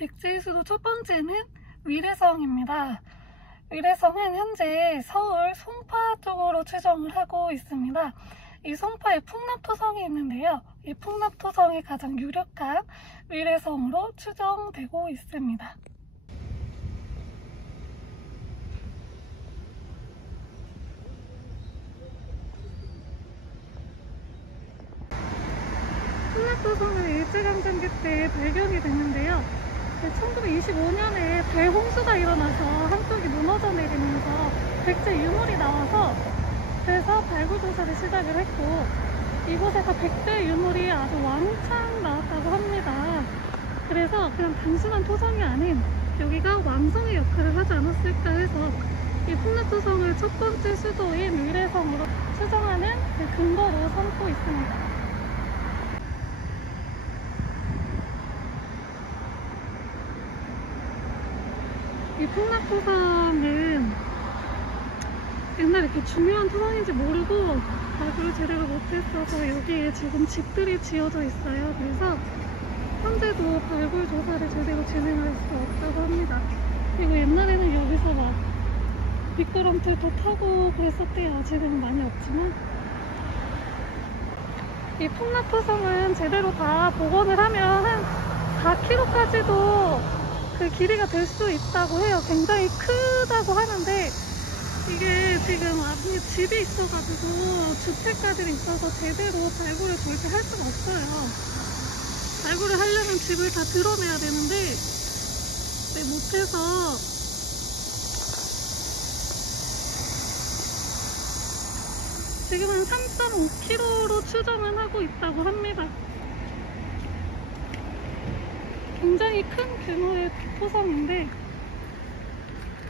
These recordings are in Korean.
백제의 수도 첫 번째는 위례성입니다. 위례성은 현재 서울 송파 쪽으로 추정을 하고 있습니다. 이 송파에 풍납토성이 있는데요. 이 풍납토성이 가장 유력한 위례성으로 추정되고 있습니다. 풍납토성은 일제강점기 때 발견이 됐는데요. 1925년에 대홍수가 일어나서 한쪽이 무너져 내리면서 백제 유물이 나와서 그래서 발굴 조사를 시작을 했고, 이곳에서 백제 유물이 아주 왕창 나왔다고 합니다. 그래서 그냥 단순한 토성이 아닌 여기가 왕성의 역할을 하지 않았을까 해서 이 풍납토성을 첫 번째 수도인 위례성으로 추정하는 그 근거로 삼고 있습니다. 이 풍납토성은 옛날에 이렇게 중요한 토성인지 모르고 발굴을 제대로 못했어서 여기에 지금 집들이 지어져 있어요. 그래서 현재도 발굴 조사를 제대로 진행할 수 없다고 합니다. 그리고 옛날에는 여기서 막 미끄럼틀도 타고 그랬었대요. 아직은 많이 없지만 이 풍납토성은 제대로 다 복원을 하면 한 4km까지도 그 길이가 될 수 있다고 해요. 굉장히 크다고 하는데 이게 지금 앞에 집이 있어가지고 주택가들이 있어서 제대로 발굴을 절대 할 수가 없어요. 발굴을 하려면 집을 다 드러내야 되는데 못해서 지금은 3.5km로 추정을 하고 있다고 합니다. 굉장히 큰 규모의 토성인데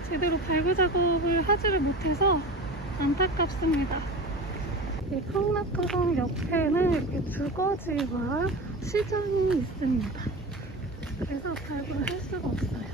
제대로 발굴 작업을 하지를 못해서 안타깝습니다. 이 풍납토성 옆에는 이렇게 주거지와 시장이 있습니다. 그래서 발굴을 할 수가 없어요.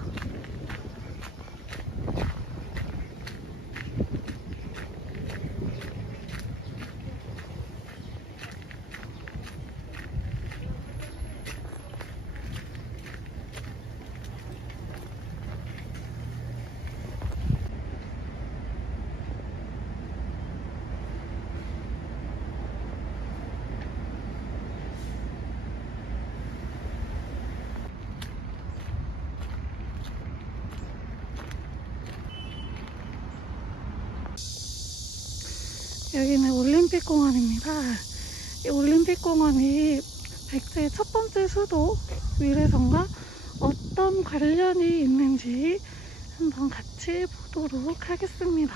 여기는 올림픽공원입니다. 이 올림픽공원이 백제의 첫 번째 수도 위례성과 어떤 관련이 있는지 한번 같이 보도록 하겠습니다.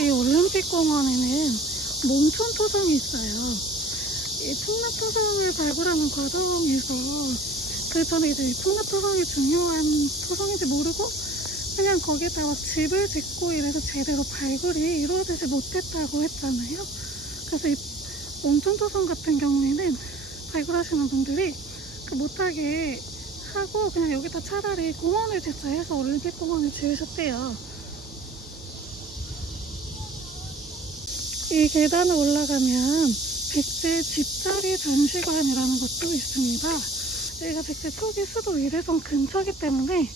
이 올림픽공원에는 몽촌토성이 있어요. 이 풍납토성을 발굴하는 과정에서 그 전에 이제 풍납토성이 중요한 토성인지 모르고 그냥 거기에다가 집을 짓고 이래서 제대로 발굴이 이루어지지 못했다고 했잖아요. 그래서 이 몽촌토성 같은 경우에는 발굴하시는 분들이 못하게 하고 그냥 여기다 차라리 공원을 짓자 해서 올림픽공원을 지으셨대요. 이 계단을 올라가면 백제 집자리 전시관이라는 것도 있습니다. 여기가 백제 초기 수도 위례성 근처이기 때문에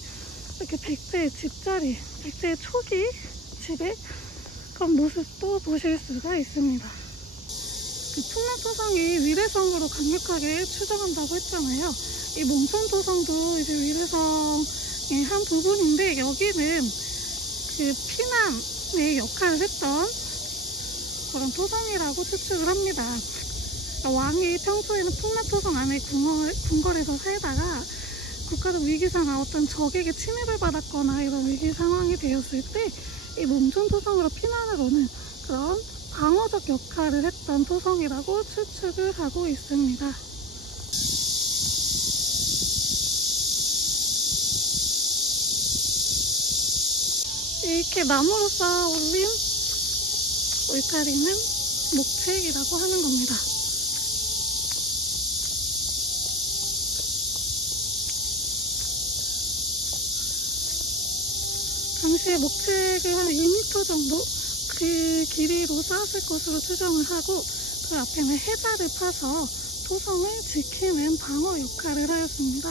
이렇게 백제의 집자리, 백제의 초기 집의 그런 모습도 보실 수가 있습니다. 그 풍납토성이 위례성으로 강력하게 추정한다고 했잖아요. 이 몽촌토성도 이제 위례성의 한 부분인데 여기는 그 피난의 역할을 했던 그런 토성이라고 추측을 합니다. 왕이 평소에는 풍납토성 안에 궁궐에서 살다가 국가적 위기 상황, 어떤 적에게 침입을 받았거나 이런 위기 상황이 되었을 때 이 몽촌토성으로 피난을 오는 그런 방어적 역할을 했던 토성이라고 추측을 하고 있습니다. 이렇게 나무로 쌓아 올린 울타리는 목책이라고 하는 겁니다. 당시에 목책을 한 2m 정도 그 길이로 쌓았을 것으로 추정을 하고 그 앞에는 해자를 파서 토성을 지키는 방어 역할을 하였습니다.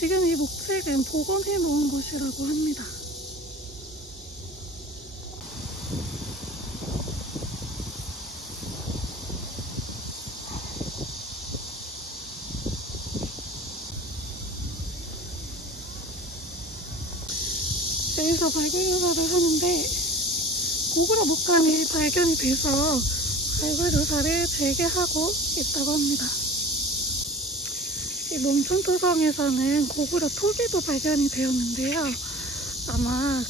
지금 이 목책은 복원해 놓은 것이라고 합니다. 여기서 발굴조사를 하는데 고구려 목간이 발견이 돼서 발굴조사를 재개하고 있다고 합니다. 이 농촌토성에서는 고구려 토기도 발견이 되었는데요. 아마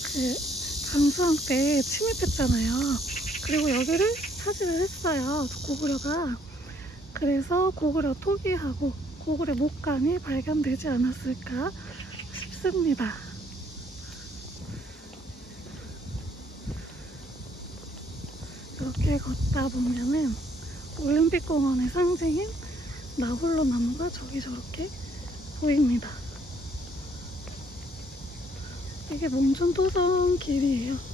장수왕 때 침입했잖아요. 그리고 여기를 차지를 했어요, 고구려가. 그래서 고구려 토기하고 고구려 목간이 발견되지 않았을까 싶습니다. 이렇게 걷다 보면은 올림픽공원의 상징인 나홀로 나무가 저기 저렇게 보입니다. 이게 몽촌토성 길이에요.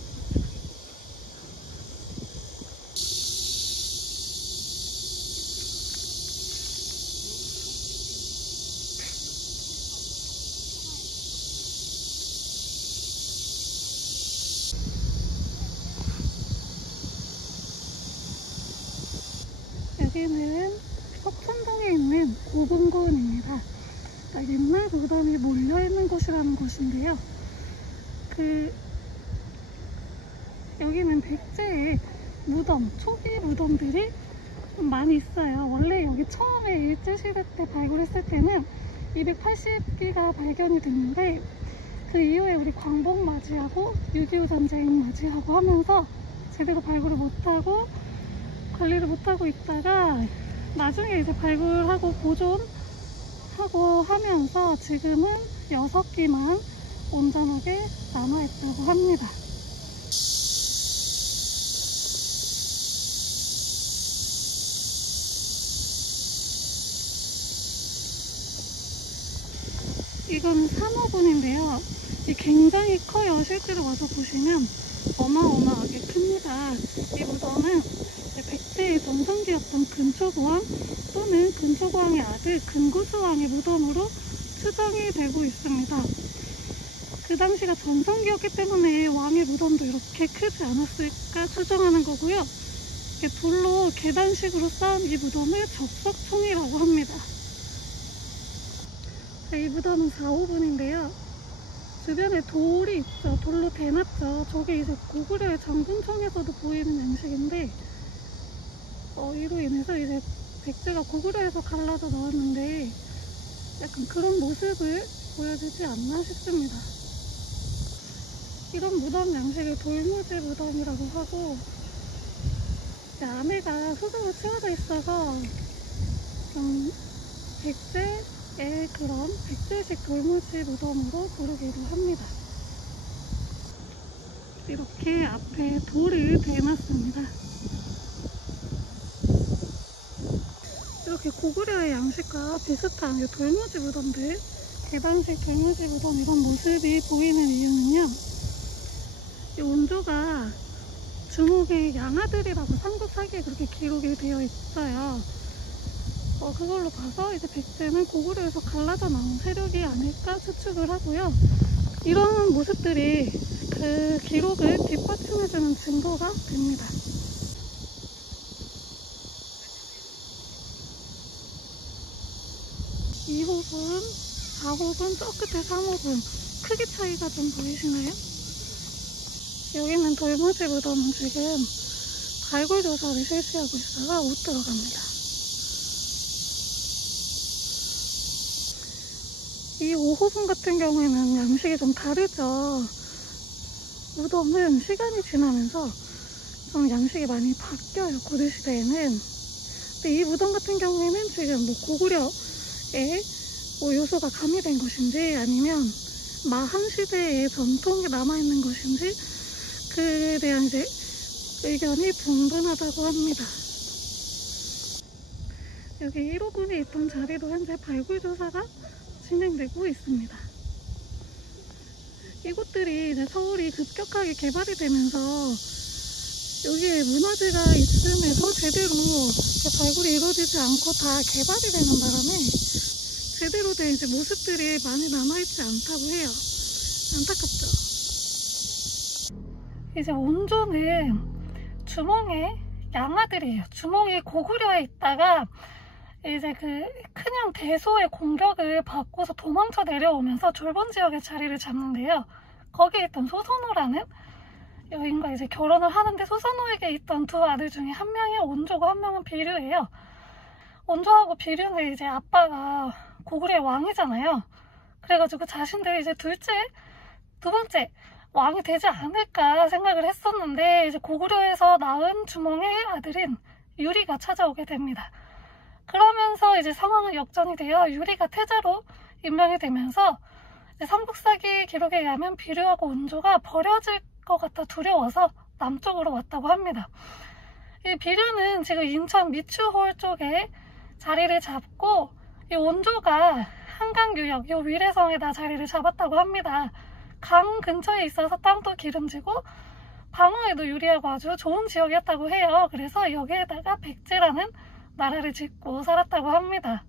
여기는 석천동에 있는 고분고원입니다. 그러니까 옛날 무덤이 몰려있는 곳이라는 곳인데요. 여기는 백제의 무덤, 초기 무덤들이 좀 많이 있어요. 원래 여기 처음에 일제시대 때 발굴했을 때는 280기가 발견이 됐는데 그 이후에 우리 광복 맞이하고 6.25 전쟁 맞이하고 하면서 제대로 발굴을 못하고 관리를 못하고 있다가 나중에 이제 발굴하고 보존하고 하면서 지금은 6기만 온전하게 남아있다고 합니다. 이건 3호분인데요. 이 굉장히 커요. 실제로 와서 보시면 어마어마하게 큽니다. 이 무덤은 백제의 전성기였던 근초고왕 또는 근초고왕의 아들 근구수왕의 무덤으로 추정이 되고 있습니다. 그 당시가 전성기였기 때문에 왕의 무덤도 이렇게 크지 않았을까 추정하는 거고요. 돌로 계단식으로 쌓은 이 무덤을 적석총이라고 합니다. 이 무덤은 4호분인데요. 주변에 돌이 있죠. 돌로 대놨죠. 저게 이제 고구려의 장군청에서도 보이는 양식인데 이로 인해서 이제 백제가 고구려에서 갈라져 나왔는데 약간 그런 모습을 보여주지 않나 싶습니다. 이런 무덤 양식을 돌무지 무덤이라고 하고 안에가 흙으로 채워져 있어서 좀 백제의 그런 백제식 돌무지 무덤으로 부르기도 합니다. 이렇게 앞에 돌을 대놨습니다. 이렇게 고구려의 양식과 비슷한 돌무지 무덤들, 계단식 돌무지 무덤 이런 모습이 보이는 이유는요. 이 원조가 주목의 양아들이라고 삼국사기에 그렇게 기록이 되어 있어요. 그걸로 봐서 이제 백제는 고구려에서 갈라져 나온 세력이 아닐까 추측을 하고요. 이런 모습들이 그 기록을 뒷받침해주는 증거가 됩니다. 2호분, 4호분, 저 끝에 3호분 크기 차이가 좀 보이시나요? 여기는 돌무지 무덤은 지금 발굴 조사를 실시하고 있어서 못 들어갑니다. 이 5호분 같은 경우에는 양식이 좀 다르죠. 무덤은 시간이 지나면서 좀 양식이 많이 바뀌어요, 고려시대에는. 근데 이 무덤 같은 경우에는 지금 고구려의 요소가 가미된 것인지 아니면 마한시대의 전통이 남아있는 것인지 그에 대한 이제 의견이 분분하다고 합니다. 여기 1호분이 있던 자리도 현재 발굴조사가 진행되고 있습니다. 이곳들이 이제 서울이 급격하게 개발이 되면서 여기에 문화재가 있음에도 제대로 발굴이 이루어지지 않고 다 개발이 되는 바람에 제대로 된 이제 모습들이 많이 남아있지 않다고 해요. 안타깝죠. 이제 온조는 주몽의 양아들이에요. 주몽이 고구려에 있다가 이제 그 큰형 대소의 공격을 받고서 도망쳐 내려오면서 졸본 지역에 자리를 잡는데요. 거기에 있던 소선호라는 여인과 이제 결혼을 하는데 소선호에게 있던 두 아들 중에 한 명이 온조고 한 명은 비류예요. 온조하고 비류는 이제 아빠가 고구려의 왕이잖아요. 그래가지고 자신들이 이제 두 번째 왕이 되지 않을까 생각을 했었는데 이제 고구려에서 낳은 주몽의 아들인 유리가 찾아오게 됩니다. 그러면서 이제 상황은 역전이 되어 유리가 태자로 임명이 되면서 이제 삼국사기 기록에 의하면 비류하고 온조가 버려질 것 같아 두려워서 남쪽으로 왔다고 합니다. 이 비류는 지금 인천 미추홀 쪽에 자리를 잡고 이 온조가 한강유역, 이 위례성에다 자리를 잡았다고 합니다. 강 근처에 있어서 땅도 기름지고 방어에도 유리하고 아주 좋은 지역이었다고 해요. 그래서 여기에다가 백제라는 나라를 짓고 살았다고 합니다.